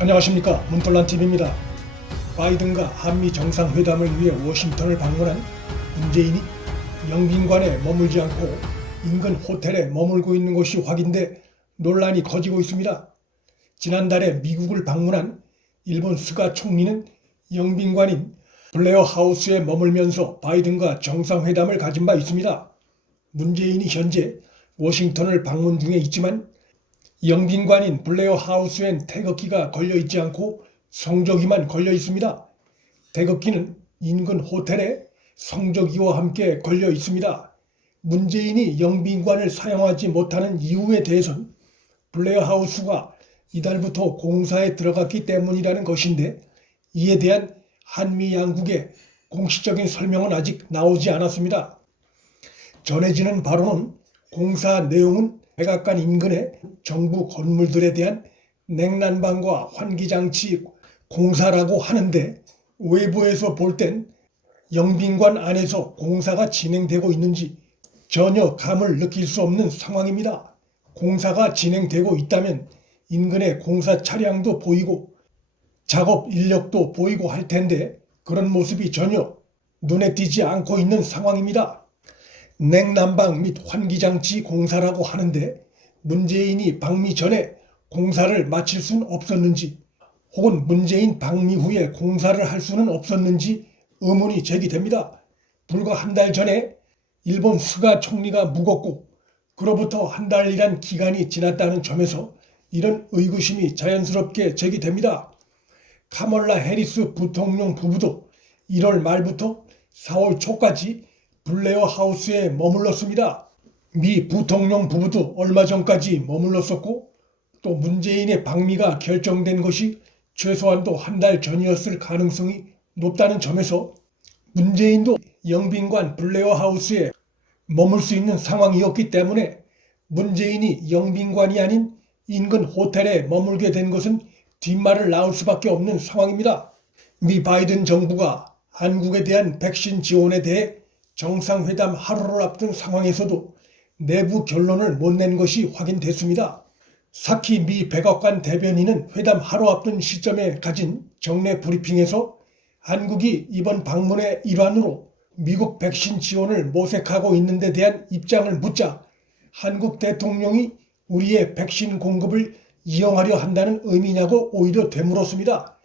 안녕하십니까, 문돌란TV입니다. 바이든과 한미 정상회담을 위해 워싱턴을 방문한 문재인이 영빈관에 머물지 않고 인근 호텔에 머물고 있는 것이 확인돼 논란이 커지고 있습니다. 지난달에 미국을 방문한 일본 스가 총리는 영빈관인 블레어 하우스에 머물면서 바이든과 정상회담을 가진 바 있습니다. 문재인이 현재 워싱턴을 방문 중에 있지만 영빈관인 블레어 하우스엔 태극기가 걸려 있지 않고 성조기만 걸려 있습니다. 태극기는 인근 호텔에 성조기와 함께 걸려 있습니다. 문재인이 영빈관을 사용하지 못하는 이유에 대해서는 블레어 하우스가 이달부터 공사에 들어갔기 때문이라는 것인데, 이에 대한 한미 양국의 공식적인 설명은 아직 나오지 않았습니다. 전해지는 바로는 공사 내용은 백악관 인근의 정부 건물들에 대한 냉난방과 환기장치 공사라고 하는데, 외부에서 볼 땐 영빈관 안에서 공사가 진행되고 있는지 전혀 감을 느낄 수 없는 상황입니다. 공사가 진행되고 있다면 인근의 공사 차량도 보이고 작업 인력도 보이고 할 텐데, 그런 모습이 전혀 눈에 띄지 않고 있는 상황입니다. 냉난방 및 환기장치 공사라고 하는데, 문재인이 방미 전에 공사를 마칠 수는 없었는지, 혹은 문재인 방미 후에 공사를 할 수는 없었는지 의문이 제기됩니다. 불과 한 달 전에 일본 스가 총리가 묵었고 그로부터 한 달이란 기간이 지났다는 점에서 이런 의구심이 자연스럽게 제기됩니다. 카멀라 해리스 부통령 부부도 1월 말부터 4월 초까지 블레어 하우스에 머물렀습니다. 미 부통령 부부도 얼마 전까지 머물렀었고, 또 문재인의 방미가 결정된 것이 최소한도 한 달 전이었을 가능성이 높다는 점에서 문재인도 영빈관 블레어 하우스에 머물 수 있는 상황이었기 때문에 문재인이 영빈관이 아닌 인근 호텔에 머물게 된 것은 뒷말을 낳을 수밖에 없는 상황입니다. 미 바이든 정부가 한국에 대한 백신 지원에 대해 정상회담 하루를 앞둔 상황에서도 내부 결론을 못 낸 것이 확인됐습니다. 사키 미 백악관 대변인은 회담 하루 앞둔 시점에 가진 정례 브리핑에서 한국이 이번 방문의 일환으로 미국 백신 지원을 모색하고 있는 데 대한 입장을 묻자, 한국 대통령이 우리의 백신 공급을 이용하려 한다는 의미냐고 오히려 되물었습니다.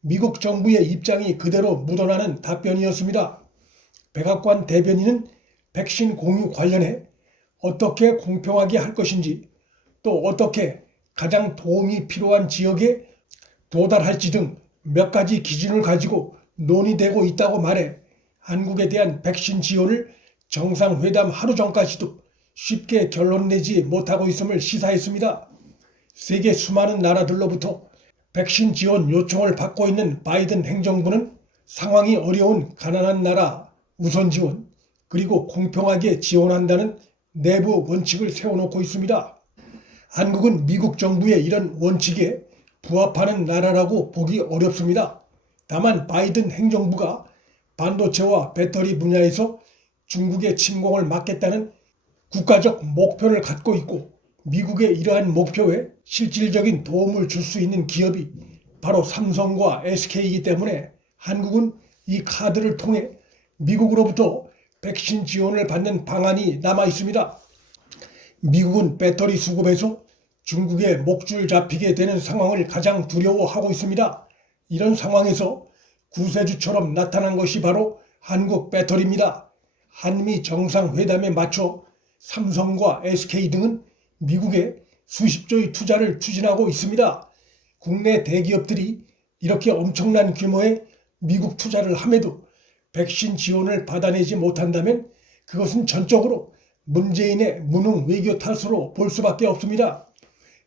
미국 정부의 입장이 그대로 묻어나는 답변이었습니다. 백악관 대변인은 백신 공유 관련해 어떻게 공평하게 할 것인지, 또 어떻게 가장 도움이 필요한 지역에 도달할지 등 몇 가지 기준을 가지고 논의되고 있다고 말해 한국에 대한 백신 지원을 정상회담 하루 전까지도 쉽게 결론 내지 못하고 있음을 시사했습니다. 세계 수많은 나라들로부터 백신 지원 요청을 받고 있는 바이든 행정부는 상황이 어려운 가난한 나라 우선 지원, 그리고 공평하게 지원한다는 내부 원칙을 세워놓고 있습니다. 한국은 미국 정부의 이런 원칙에 부합하는 나라라고 보기 어렵습니다. 다만 바이든 행정부가 반도체와 배터리 분야에서 중국의 침공을 막겠다는 국가적 목표를 갖고 있고, 미국의 이러한 목표에 실질적인 도움을 줄 수 있는 기업이 바로 삼성과 SK이기 때문에 한국은 이 카드를 통해 미국으로부터 백신 지원을 받는 방안이 남아 있습니다. 미국은 배터리 수급에서 중국의 목줄 잡히게 되는 상황을 가장 두려워하고 있습니다. 이런 상황에서 구세주처럼 나타난 것이 바로 한국 배터리입니다. 한미 정상회담에 맞춰 삼성과 SK 등은 미국에 수십조의 투자를 추진하고 있습니다. 국내 대기업들이 이렇게 엄청난 규모의 미국 투자를 함에도 백신 지원을 받아내지 못한다면 그것은 전적으로 문재인의 무능 외교 탓으로 볼 수밖에 없습니다.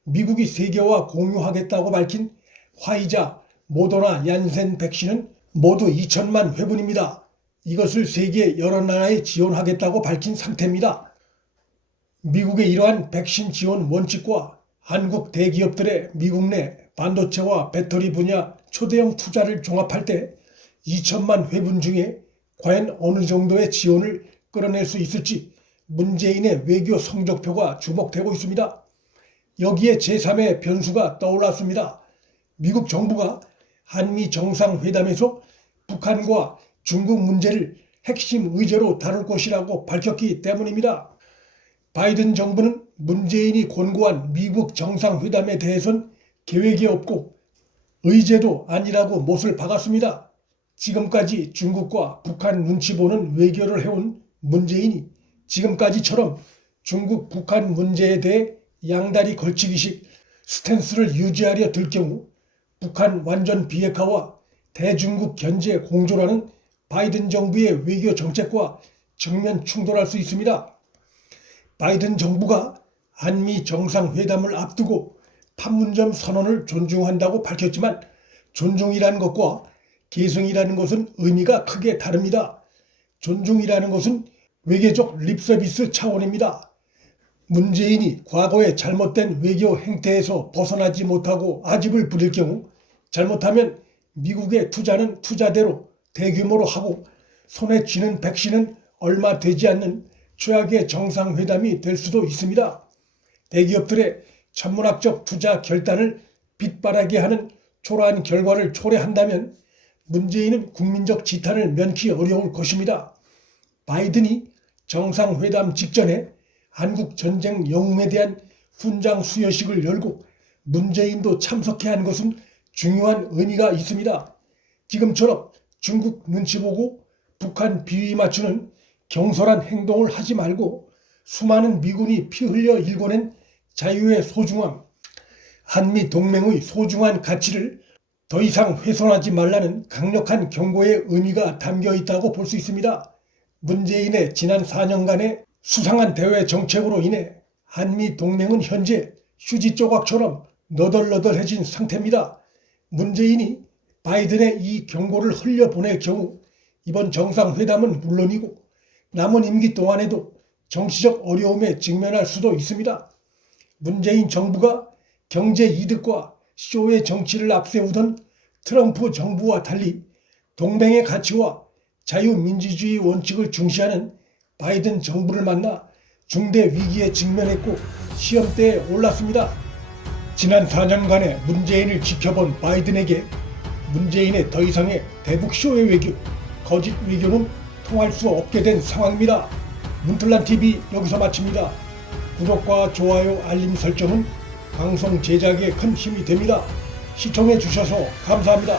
미국이 세계와 공유하겠다고 밝힌 화이자, 모더나, 얀센 백신은 모두 2천만 회분입니다. 이것을 세계 여러 나라에 지원하겠다고 밝힌 상태입니다. 미국의 이러한 백신 지원 원칙과 한국 대기업들의 미국 내 반도체와 배터리 분야 초대형 투자를 종합할 때 2천만 회분 중에 과연 어느 정도의 지원을 끌어낼 수 있을지 문재인의 외교 성적표가 주목되고 있습니다. 여기에 제3의 변수가 떠올랐습니다. 미국 정부가 한미 정상회담에서 북한과 중국 문제를 핵심 의제로 다룰 것이라고 밝혔기 때문입니다. 바이든 정부는 문재인이 권고한 미국 정상회담에 대해선 계획이 없고 의제도 아니라고 못을 박았습니다. 지금까지 중국과 북한 눈치 보는 외교를 해온 문재인이 지금까지처럼 중국 북한 문제에 대해 양다리 걸치기식 스탠스를 유지하려 들 경우 북한 완전 비핵화와 대중국 견제 공조라는 바이든 정부의 외교 정책과 정면 충돌할 수 있습니다. 바이든 정부가 한미 정상회담을 앞두고 판문점 선언을 존중한다고 밝혔지만 존중이라는 것과 계승이라는 것은 의미가 크게 다릅니다. 존중이라는 것은 외교적 립서비스 차원입니다. 문재인이 과거의 잘못된 외교 행태에서 벗어나지 못하고 아집을 부릴 경우 잘못하면 미국의 투자는 투자대로 대규모로 하고 손에 쥐는 백신은 얼마 되지 않는 최악의 정상회담이 될 수도 있습니다. 대기업들의 천문학적 투자 결단을 빗바라게 하는 초라한 결과를 초래한다면 문재인은 국민적 지탄을 면키 어려울 것입니다. 바이든이 정상회담 직전에 한국 전쟁 영웅에 대한 훈장 수여식을 열고 문재인도 참석해야 하는 것은 중요한 의미가 있습니다. 지금처럼 중국 눈치 보고 북한 비위 맞추는 경솔한 행동을 하지 말고 수많은 미군이 피 흘려 일궈낸 자유의 소중함, 한미 동맹의 소중한 가치를 더 이상 훼손하지 말라는 강력한 경고의 의미가 담겨 있다고 볼 수 있습니다. 문재인의 지난 4년간의 수상한 대외 정책으로 인해 한미 동맹은 현재 휴지 조각처럼 너덜너덜해진 상태입니다. 문재인이 바이든의 이 경고를 흘려보낼 경우 이번 정상회담은 물론이고 남은 임기 동안에도 정치적 어려움에 직면할 수도 있습니다. 문재인 정부가 경제 이득과 쇼의 정치를 앞세우던 트럼프 정부와 달리 동맹의 가치와 자유민주주의 원칙을 중시하는 바이든 정부를 만나 중대 위기에 직면했고 시험대에 올랐습니다. 지난 4년간의 문재인을 지켜본 바이든에게 문재인의 더 이상의 대북 쇼의 외교, 거짓 외교는 통할 수 없게 된 상황입니다. 문틀란TV 여기서 마칩니다. 구독과 좋아요, 알림 설정은 방송 제작에 큰 힘이 됩니다. 시청해 주셔서 감사합니다.